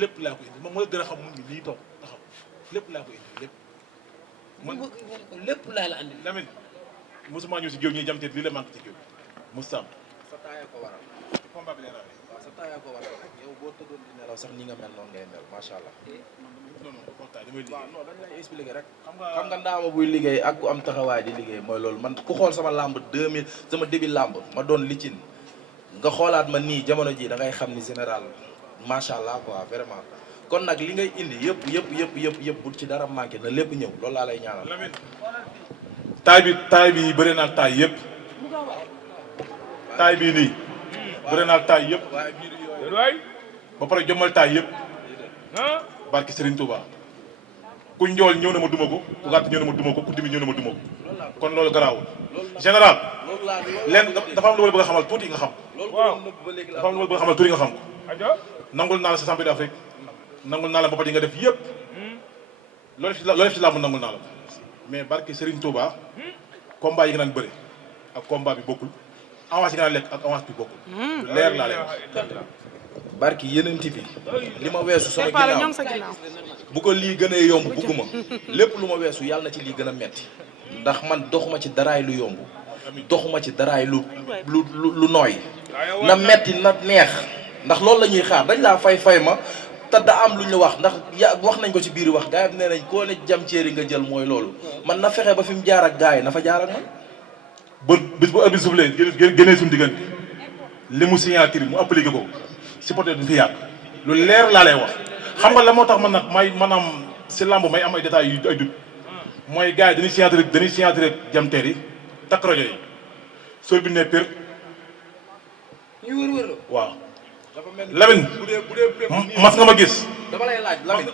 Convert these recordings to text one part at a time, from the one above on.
lépp laa ko indi moom moo la gën a xam mu ngi lii toog taxaw lépp laa ko indi lépp. man lépp laa la andi. Lamine mosuma ñëw si géew ñi jamteer lii la manqué ci géew Moustapha. sa taaya ko waral. combat bi leeral. waaw sa taaya ko waral rek yow boo tëddoon di nelaw sax ni nga mel noonu ngay mel macha allah. non non waxtaan damay liggéey. waaw non dañ lay expliquer rek. xam nga ndaama buy liggéey ak ku am taxawaay di liggéey mooy loolu man ku xool sama làmb 2000 sama début làmb ma doon liccin nga xoolaat ma nii jamono ji da ngay xam ni général macha allah quoi vraiment kon nag li ngay indi yëpp bu ci dara manqué na lépp ñëw loolu laa lay ñaanal. Lamine taay bi bëri naa taay yëpp taay bii nii bëri naa taay yëpp ba pare jommal taay yëpp barki Serigne Touba ku njool ñëw na ma duma ko ku gàtt ñëw na ma duma ko ku dimi ñëw na ma duma ko kon loolu garaawul général leen dafa am lu ma bëgg a xamal tuuti nga xam dafa am lu ma bëgg a xamal tuuti nga xam nangul naa la sa champion d'Afrique nangul naa la mbapat yi nga def yëpp loolu def ci làmb nangul naa la mais barki Serigne Touba combat yi nga naan bëri ak combat bi bokkul avance yi nga naan lekk ak avance bi bokkul leer laa lay wax barki yenenti bi li ma weesu sama ginnaaw bu ko lii gën a yomb bugguma lépp lu ma weesu yàlla na ci lii gën a metti ndax man doxuma ci daraay lu yomb doxuma ci daraay lu nooy na metti na neex ndax loolu la ñuy xaar dañ laa fay ma te da am lu ñu wax ndax wax nañ ko ci biir wax gars yi nee nañ koo ne jam ceeri nga jël mooy loolu man na fexe ba fi mu jaar ak gars yi na fa jaar ak man ba bis bu arbitre soufflé génnee suñu diggante li mu signature mu appliqué ko supporter du fi yàgg lu leer laa lay wax xam nga la moo tax man nag may maanaam si lamb may am ay détails yu ay dut mooy gars yi dañuy signature rek jamteer yi takk rajo yi soo bindee pire ñu wër la waaw Lamine mas nga ma gis dama lay laaj Lamine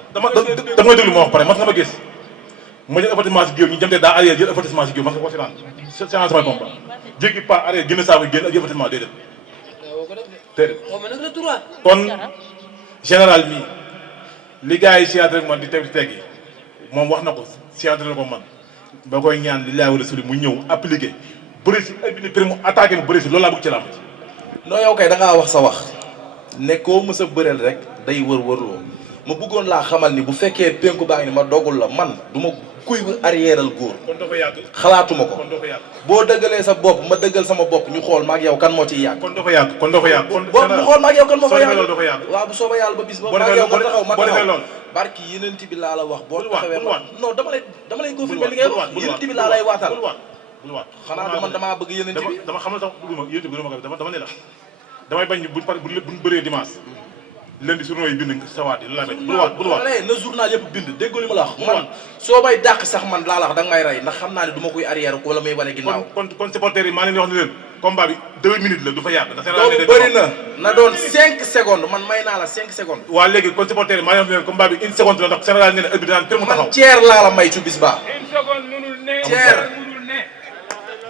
dama déglu ma wax pare mas nga ma gis ma jël avertissement si géew ñu jamteer daa arrière jël avertissement si géew mas nga ko seetaan séance samay combat jéggi pas arrière génn saako génn ak avertissement déedéet kon général bi li gars yi signature rek man di teg yi moom wax na ko signature ko man ba koy ñaan li laay wala suli mu ñëw appliqué bëri si ay bini prix mu attaqué mu bëri si loolu laa bëgg ci lamb non yow kay da ngaa wax sa wax ne koo mës a bëreel rek day wër-wërloo ma bëggoon laa xamal ni bu fekkee penku baa ngi ni ma dogul la man du ma kuy arrièreal góor. kon doo ko yàgg. xalaatuma ko kon doo ko yàgg. boo dëggalee sa bopp ma dëggal sama bopp ñu xool ma ak yow kan moo ciy yàgg. kon doo ko yàgg kon doo ko yàgg. kon boo ñu xool ma ak yow kan moo fa yàgg doo ko yàgg. waaw bu sooba yàlla ba bis ba ma ak yow ma taxaw ma taxaw barki yenent bi laa la wax boo taxawee non dama lay confirmer li ngay wax yenent bi laa lay waatal bul waat xanaa du man damaa bëgg yenent bi dama xamal sax bëgguma yenent bi dama ne la damay bañ buñ bëree dimanche lundi journaux yi bind sawaat yi lu laa bañ bul waat na journal yëpp bind déggoo li ma la wax man soo bay dàq sax man laa la wax da nga may rey ndax xam naa ne du ma koy arrière wala may wane ginnaaw kon supporters yi maa leen wax ne leen combat bi 2 minutes la du fa yàgg loolu bëri na doon 5 secondes man may naa la 5 secondes waa léegi kon supporters yi maa leen wax ne leen combat bi 1 seconde la ndax Sénégal nee na heure bi daan tër mu taxaw man ceer laa la may ci bis ba 1 seconde mënul ne ceer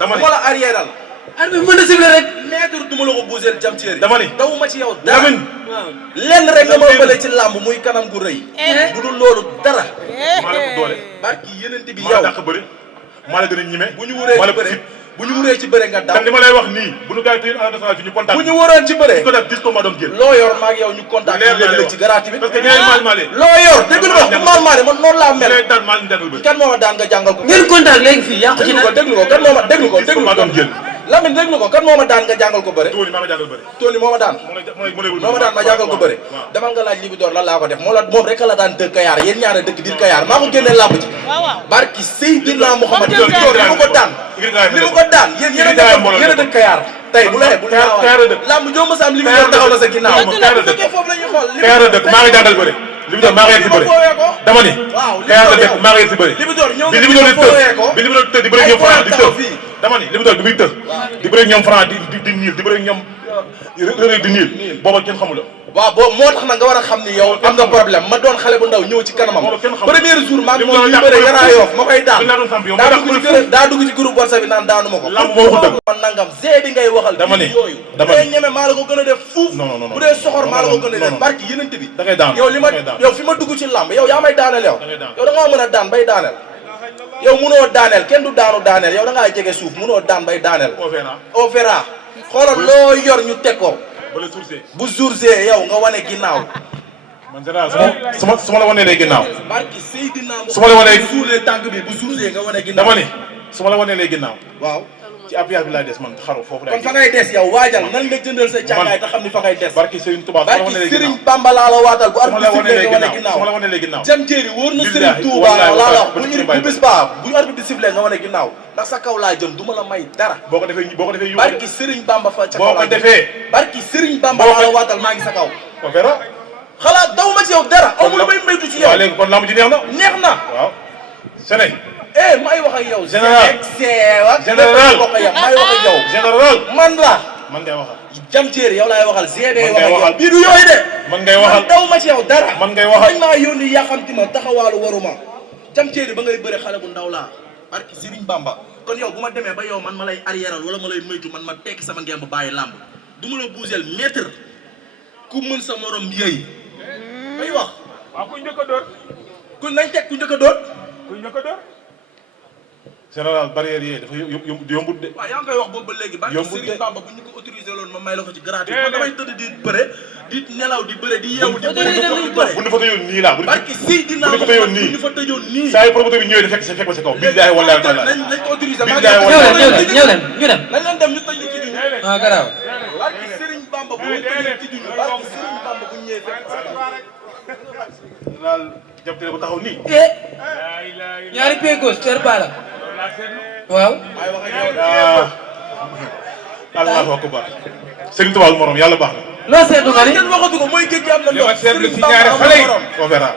dama ne wala arrière al arbitre mën na siffler rek mètre du ma la ko bougé jam ceer dama ni dawuma ci yow dara Lamine lenn rek nga ma ëppale ci làmb muy kanam gu rëy bu dul loolu dara maa la ko doole barki yenent bi maa la yow dàq bëri maa la gën a ñime bu ñu wuree ci bëre bu ñu wuree ci bëre nga daw te li ma lay wax nii bu ñu gars yi tëjee national fi ñu contact bu ñu waroon ci bëre ko def 10 combat doon jël loo yor maag yow ñu contact léegi la ci garaati bi parce que ñeneen mal malé loo yor dégg nga wax mal malé man noonu laa mel daan mal njàngal bëri kan moo ma daan nga jàngal ko ngeen contact léegi fii yàqu ci na déglu ko kan moo ma déglu ko déglu ko doon jël Lamine déglu ko kan moo ma daan nga jàngal ko bëre Tony maa nga jàngal bëri Tony moo ma daan moo ma daan ma jàngal ko bëre demal nga laaj Libidor lan laa ko def moom rek la daan dëkk Kayaar yéen ñaara dëkk biir Kayaar maa ko génnee làmb ci barki Seydina Mouhamad li ma ko daan yéen a dëkk Kayaar tey bu la bu làmb ñoo mës a am Libidor taxaw na sa ginnaaw foofu la ñuy xool Kayaar la dëkk maa ngi jàngal bëri Libidor maa ngi yegg si bëri dama ni Kayaar la dëkk maa ngi yegg si bëri bi Libidor di tëj di bëri ñoom Franc di tëj dama ni Libidor bi muy tëj di bëri ñoom Franc di niil di bëri ñoom Reug di niil booba kenn xamula waaw boobu moo tax nag nga war a xam ni yow am nga problème ma doon xale bu ndaw ñëw ci kanamam premier jour maa ngi moom ñu bëre Grand Yoff ma koy daan daa dugg ci groupe WhatsApp bi naan daanu ma ko lamb moo ko dëgg man nangam g bi ngay waxal dama ni yooyu bu dee ñeme maa la ko gën a def fuuf bu dee soxor maa la ko gën a def barki yenent bi da ngay daan yow li ma yow fi ma dugg ci lamb yow yaa may daaneel yow da ngaa mën a daan bay daaneel yow munoo daaneel kenn du daanu daaneel yow da ngaa jege suuf munoo daan bay daaneel au fera xoolal loo yor ñu teg ko bu jour G yow nga wane ginnaaw man général su ma la wanee lay ginnaaw. barki Seydina su ma la wanee bu suulee tànk bi bu suulee nga wane ginnaaw. dama ne su ma la wanee lay ginnaaw. waaw. ci appuyage bi laay des man xaru foofu laay kon fa ngay des yow waajal nan nga jëndal sa càngaay te xam ni fa ngay des. barki Serigne Touba su ma la wanee lay barki ginnaaw Serigne Bamba laa la waatal bu su ma la wanee lay arbitre ginnaaw su ma la wanee lay ginnaaw. jam jéeri wóor na Serigne Billahi, Touba wallahi, laa la wallahi, bu bis baa bu arbitre sifflé nga wane ginnaaw ndax sa kaw laa jëm du ma la may dara. boo ko defee yu barki Serigne Bamba fa ca kaw boo ko laa jëm. defee barki Serigne Bamba laa la waatal maa ngi sa kaw. on verra. xalaat daw ma ci yow dara amul may maytu ci yow. waaw léegi kon lamb ji neex na. neex na. waaw. Séné. may wax ak yow. général général may wax ak yow. général man la. man ngay waxal. jam jéeri yow laay waxal GB man wax ngay ak yow waxal. bii du yooyu de. man ngay waxal daw ma ci yow dara. man ngay waxal. dañ maa yónni yàqamti ma taxawaalu waruma. jam jéeri ba ngay bëre xale bu ndaw laa. barki Serigne Bamba. kon yow bu ma demee ba yow man ma lay arrièral wala ma lay moytu man ma tekki sama ngemb bàyyi làmb du ma la bougel mètre ku mën sa morom yëy. may wax. waaw ku njëkk a door. ku nañ teg ku njëkk a door. ku njëkk a door. général barrière yi dafa yombut de. waaw yaa ngi koy wax boobu ba léegi. barki yombut de Serigne Bamba bu ñu ko autorisé loon ma may la ko ci gratuit. man damay tëdd di bëre di nelaw di bëre di yeewu di bëre di bëre. bu ñu fa tëjoon nii laa bu barki Seydina bu ñu ko tëjoon nii bu ñu fa tëjoon nii. saa yu promoteur bi ñëwee di fekk ma si kaw. billahi wallahi taala nañ ko autorisé. billahi ñëw wallahi leen ñu dem. nañ leen dem ñu tëj ñu ci duñu. ah garaaw. barki Serigne Bamba bu ñu tëjee ci duñu barki Serigne Bamba bu ñu ñëwee fekk sa kaw. daal jàppale bu taxaw nii. ñaari pied gauche kër Bala. waaw. ay wax ak yow. Allahu akbar. Serigne Touba morom yàlla baax na. loo seetlu nga ni. kenn waxatu ko mooy géej gi am na li ma ndox. seetlu ci ñaari xale yi on verra.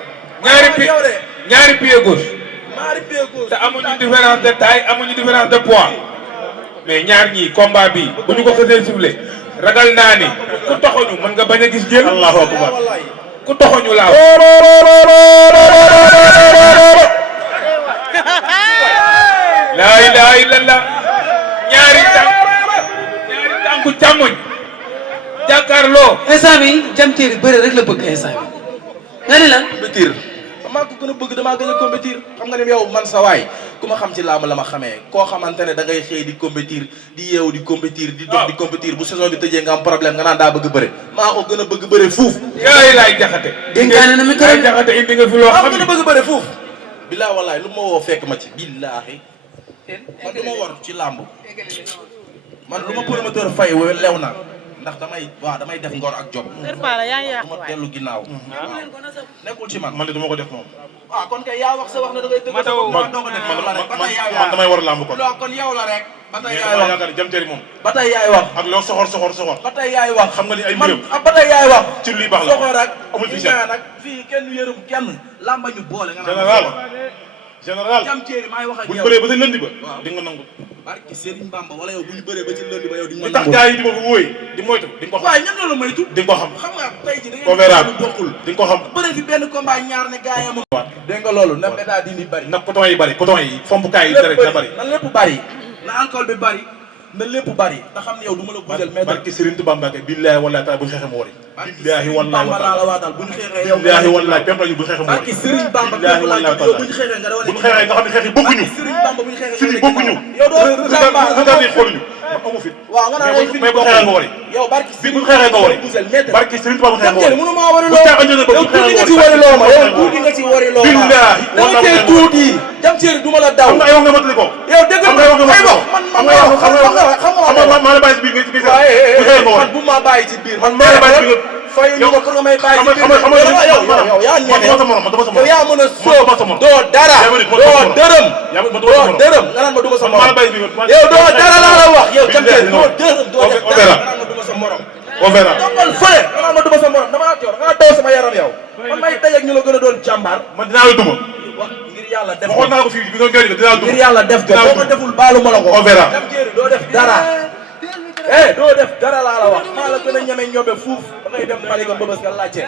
ñaari pied gauche ñaari pied gauche. te amuñu différence de taille amuñu différence de poids mais ñaar ñii combat bi bu ñu ko xasee sifflé ragal naa ni ku toxoñu mën nga bañ a gis jël Allahu akbar. ku toxoñu laaw. laa ilaaha illallah ñaari tànku càmmoñ jàkkaarloo. instant bi jam téeri bëre rek la bëgg instant bi. nga ni lan. compétir damaa ko gën a bëgg damaa gën a compétir xam nga ne yow man sa waay ku ma xam ci làmb la ma xamee koo xamante ne da ngay xëy di compétir di yeewu di compétir di dox di compétir bu saison bi tëjee nga am problème nga naan daa bëgg bëre maa ko gën a bëgg bëre fuuf. yaay laay jaxate. dénkaane na mi laay jaxate indi nga fi loo maa ko xam gën a ne bëgg bëre fuuf. billaahi wallaahi lu ma woo fekk ma ci billaahi man du ma war ci làmb man lu ma promoteur fay lew na ndax damay def ngor ak job Kër Pala yaa ngi yàq du ma waay. dellu ginnaaw nekkul ci man man de du ma ko def moom. waaw kon kay yaa wax sa wax ne da ngay dëgg sa bopp doo ko def yow la rek ba tey yaay man damay war a lamb kon. non kon yow la rek ba tey mais yaay dama wax yaakaar ne jam teeri moom. ba tey yaay wax ak loo soxor. ba tey yaay wax xam nga ni ay man mbiram. ba tey yaay wax ci luy baax la soxor ak amul fi ñaan ak fii kenn yërëm kenn lamba ñu boole nga général général jam ceeri maay wax ak bu ñu yow bëree ba sa lënd ba. Waaw. di nga nangu. barki Serigne Bamba wala yow bu ñu bëree ba ci lënd ba yow di li nga tax nangu gars yi di ma ko wóoy di moytu di nga ko xam. waaye ñan la maytu di nga ko xam. xam nga tey ji da on verra ngeen bokkul di nga ko xam. bëre fi benn combat ñaar ne gars yi amul dégg nga loolu na état dindi bari nag coton yi bari coton yi fompukaay yi dara dina bari. na lépp bari na alcool bi bari na lépp bari te xam ne yow du ma la buusal mètre barki Serigne Touba Mbacke billahi wallahi taala bu ñu xeexee mu wari. billahi wallahi Bamba laa la taala waatal bu ñu xeexee yow billahi wallahi pep lañu bu ñu xeexee mu wari. barki Serigne Bamba billahi wallahi taala bu ñu xeexee nga bu ñu xeexee nga xam ne xeex yi bokkuñu. Serigne Bamba bu ñu xeexee suñu bokkuñu. yow doo jàmbaar regardez xooluñu man amu fit. waaw nga naan ay fi mais bu xeexee nga wari. yow barki bi bu xeexee nga wari. buusal mètre barki Serigne Touba bu xeexee nga wari. mënu maa wari bu caaxaan ñëwee ba yow bu xeexee tuuti nga nga wari. ci wari loo ma yow tuuti nga ci wari loo ma billahi da nga cee tuuti jam ceeri du ma la daw xam nga ay wax nga matali ko. yow dégg xam nga ay wax nga matali ko. man maa la bàyyi si biir nga gis. bu xeexee nga wari. man bu ma bàyyi ci biir man maa la bàyyi si biir nga. fayu ñu ko pour nga may bàyyi ci biir xam nga yow yaa ñeme dama sa morom dama sa morom. yow yaa mën a sóob dama sa morom. doo dara yaa ma doo dërëm yaa ma doo dërëm nga naan ma duma sa maa la morom bàyyi si biir nga. yow doo dara laa la wax yow jam billahi doo dërëm doo def on dara verra. nga naan ma duma sa morom on verra. toppal fële nga naan ma duma sa morom dama la yor nga daw sama yaram yow man may dajeeg ñu la gën a doon jàmbaar man dinaa la duma. wax ngir yàlla def waxoon naa ko fii bi nga gën dinaa la duma. ngir yàlla def ko boo ko deful baalu ma la ko on verra. jam jéeri doo def dara doo def dara laa la wax maa la gën a ñeme ñobe fuuf da ngay dem Malika Mbëbës nga laajte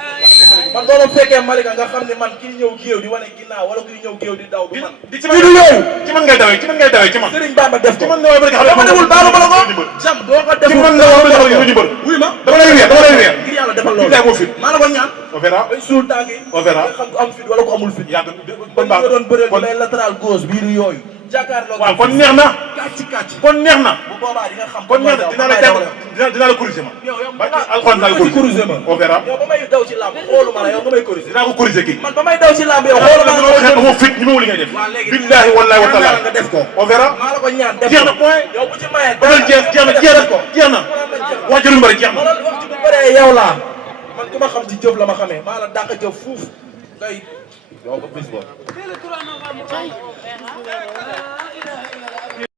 man boo ma fekkee Malika nga xam ne man kii ñëw géew di wane ginnaaw wala kii ñëw géew di daw du man ci man ci man ngay dawee ci man ngay dawee ci man. Serigne Bamba def ko ci man nga war a xam ne dama deful baalu ma la ko jam boo ko deful ci man nga war a xam ne ñu bër. wuy ma dama lay weer dama lay weer. ngir yàlla defal loolu billahi moo fit. maa la ko ñaan on verra. bay suul tànk yi on verra. nga xam ko am fit wala ko amul fit yàgg kon nga doon bëreel bi lay latéral gauche biiru yooyu jàkkaarloo waaw kon neex na. kàcc kàcc. kon neex na. bu boobaa di nga xam. kon neex na dinaa la jàng dinaa la corriger ma. alxuraan dinaa la corriger ma. on verra. yow ba may daw ci làmb xooluma la yow nga may corriger. dinaa ko corriger kii. man ba may daw ci làmb yow xooluma la nga xeex amoo fit ñu ma wuli ngay def. billahi wallahi wa taala nga def ko. on verra. maa la ko ñaan def ko jeex na point. yow bu ci mayee. jeex na wax jëlu mbari jeex na. wax ci bu bëree yow laa man ku ma xam ci jëf la ma xamee maa la dàq jëf fuuf ngay yow ba bis boobu